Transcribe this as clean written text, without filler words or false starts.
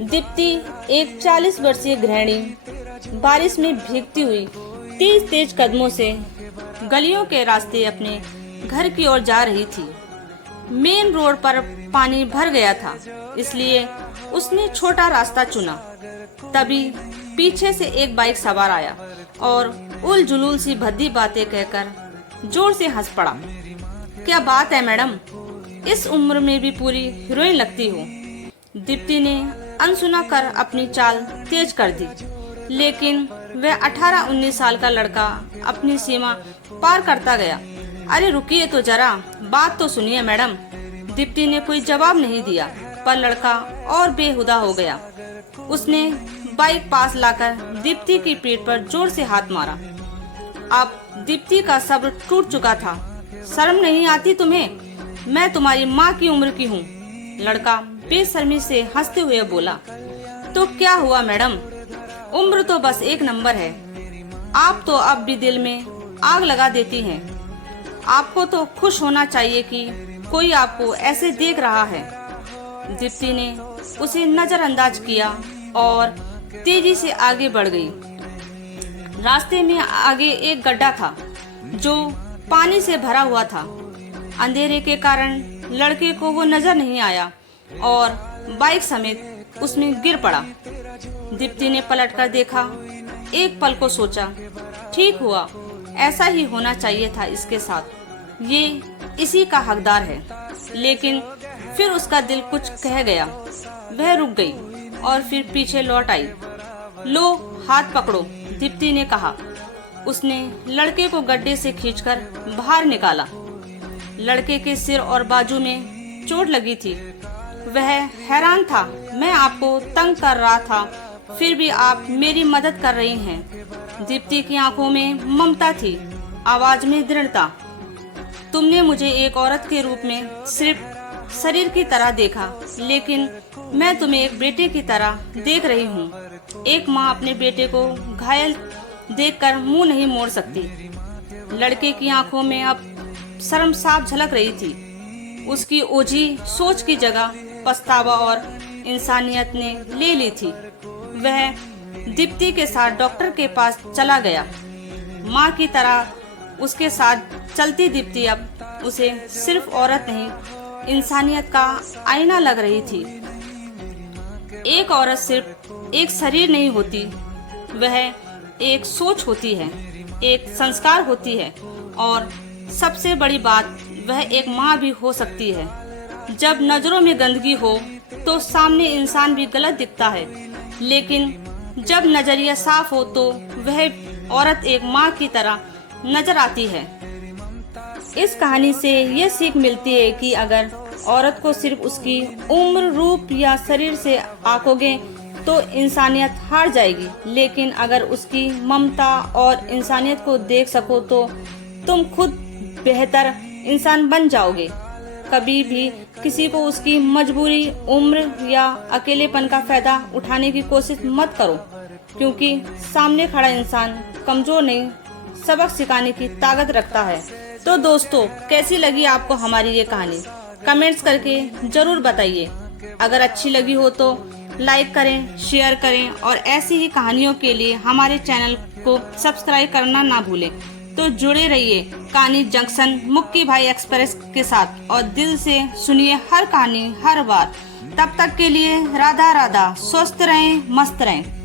दीप्ति एक 40 वर्षीय गृहिणी बारिश में भीगती हुई तेज तेज कदमों से गलियों के रास्ते अपने घर की ओर जा रही थी। मेन रोड पर पानी भर गया था, इसलिए उसने छोटा रास्ता चुना। तभी पीछे से एक बाइक सवार आया और उल जुलूल सी भद्दी बातें कहकर जोर से हंस पड़ा। क्या बात है मैडम, इस उम्र में भी पूरी हीरोइन लगती हो। दीप्ति ने अनसुना कर अपनी चाल तेज कर दी, लेकिन वह 18-19 साल का लड़का अपनी सीमा पार करता गया। अरे रुकिए तो जरा, बात तो सुनिए मैडम। दीप्ति ने कोई जवाब नहीं दिया, पर लड़का और बेहुदा हो गया। उसने बाइक पास लाकर दीप्ति की पीठ पर जोर से हाथ मारा। अब दीप्ति का सब्र टूट चुका था। शर्म नहीं आती तुम्हें? मैं तुम्हारी माँ की उम्र की हूँ। लड़का बेशर्मी से हंसते हुए बोला। तो क्या हुआ मैडम, उम्र तो बस एक नंबर है। आप तो अब भी दिल में आग लगा देती हैं। आपको तो खुश होना चाहिए कि कोई आपको ऐसे देख रहा है। दीप्ति ने उसे नजरअंदाज किया और तेजी से आगे बढ़ गई। रास्ते में आगे एक गड्ढा था जो पानी से भरा हुआ था। अंधेरे के कारण लड़के को वो नजर नहीं आया और बाइक समेत उसमें गिर पड़ा। दीप्ति ने पलटकर देखा। एक पल को सोचा, ठीक हुआ, ऐसा ही होना चाहिए था इसके साथ। ये इसी का हकदार है। लेकिन फिर उसका दिल कुछ कह गया। वह रुक गई और फिर पीछे लौट आई। लो हाथ पकड़ो, दीप्ति ने कहा। उसने लड़के को गड्ढे से खींचकर बाहर निकाला। लड़के के सिर और बाजू में चोट लगी थी। वह हैरान था। मैं आपको तंग कर रहा था, फिर भी आप मेरी मदद कर रही हैं। दीप्ति की आंखों में ममता थी, आवाज में दृढ़ता। तुमने मुझे एक औरत के रूप में सिर्फ शरीर की तरह देखा, लेकिन मैं तुम्हें एक बेटे की तरह देख रही हूँ। एक माँ अपने बेटे को घायल देखकर मुंह नहीं मोड़ सकती। लड़के की आंखों में अब शर्म साफ झलक रही थी। उसकी ओझी सोच की जगह पछतावा और इंसानियत ने ले ली थी। वह दीप्ति के साथ डॉक्टर के पास चला गया। माँ की तरह उसके साथ चलती दीप्ति अब उसे सिर्फ औरत नहीं, इंसानियत का आईना लग रही थी। एक औरत सिर्फ एक शरीर नहीं होती, वह एक सोच होती है, एक संस्कार होती है और सबसे बड़ी बात, वह एक माँ भी हो सकती है। जब नजरों में गंदगी हो तो सामने इंसान भी गलत दिखता है, लेकिन जब नजरिया साफ हो तो वह औरत एक माँ की तरह नजर आती है। इस कहानी से ये सीख मिलती है कि अगर औरत को सिर्फ उसकी उम्र, रूप या शरीर से आंकोगे तो इंसानियत हार जाएगी, लेकिन अगर उसकी ममता और इंसानियत को देख सको तो तुम खुद बेहतर इंसान बन जाओगे। कभी भी किसी को उसकी मजबूरी, उम्र या अकेलेपन का फायदा उठाने की कोशिश मत करो, क्योंकि सामने खड़ा इंसान कमजोर नहीं, सबक सिखाने की ताकत रखता है। तो दोस्तों, कैसी लगी आपको हमारी ये कहानी? कमेंट्स करके जरूर बताइए। अगर अच्छी लगी हो तो लाइक करें, शेयर करें और ऐसी ही कहानियों के लिए हमारे चैनल को सब्सक्राइब करना ना भूलें। तो जुड़े रहिए कहानी जंक्शन मुक्की भाई एक्सप्रेस के साथ और दिल से सुनिए हर कहानी हर बार। तब तक के लिए राधा राधा, स्वस्थ रहें, मस्त रहें।